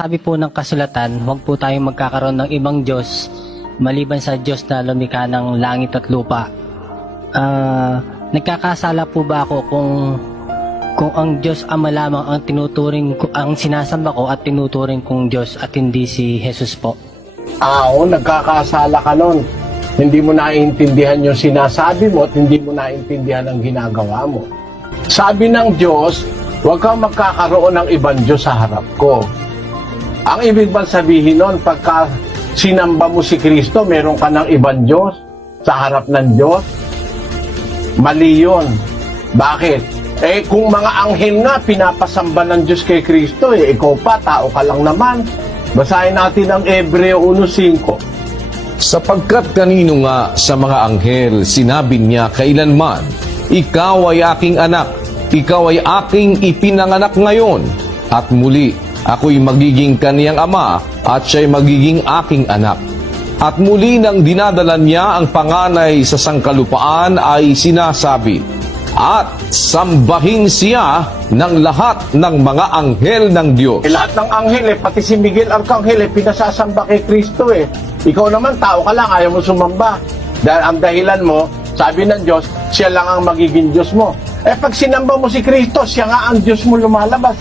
Sabi po ng kasulatan, huwag po tayong magkakaroon ng ibang Diyos maliban sa Diyos na lumikha ng langit at lupa. Nagkakasala po ba ako kung ang Diyos Ama lamang ang tinuturing ko, ang sinasamba ko at tinuturing kong Diyos at hindi si Jesus po? Oo, nagkakasala ka nun. Hindi mo naiintindihan yung sinasabi mo at hindi mo naiintindihan ang ginagawa mo. Sabi ng Diyos, huwag kang magkakaroon ng ibang Diyos sa harap ko. Ang ibig bang sabihin nun, pagka sinamba mo si Kristo, meron ka ng ibang Diyos sa harap ng Diyos? Mali yun. Bakit? Kung mga anghel nga, pinapasamba ng Diyos kay Kristo, ikaw pa, tao ka lang naman. Basahin natin ang Hebreo 1:5. Sapagkat kanino nga sa mga anghel sinabi niya kailanman, ikaw ay aking anak, ikaw ay aking ipinanganak ngayon, at muli ako'y magiging kaniyang ama at siya'y magiging aking anak. At muli nang dinadala niya ang panganay sa sangkalupaan ay sinasabi, at sambahin siya ng lahat ng mga anghel ng Diyos. Lahat ng anghel, pati si Miguel Arcangel, pinasasamba kay Kristo Ikaw naman, tao ka lang, ayaw mo sumamba. Dahil ang dahilan mo, sabi ng Diyos, siya lang ang magiging Diyos mo. Pag sinamba mo si Kristo, siya nga ang Diyos mo lumalabas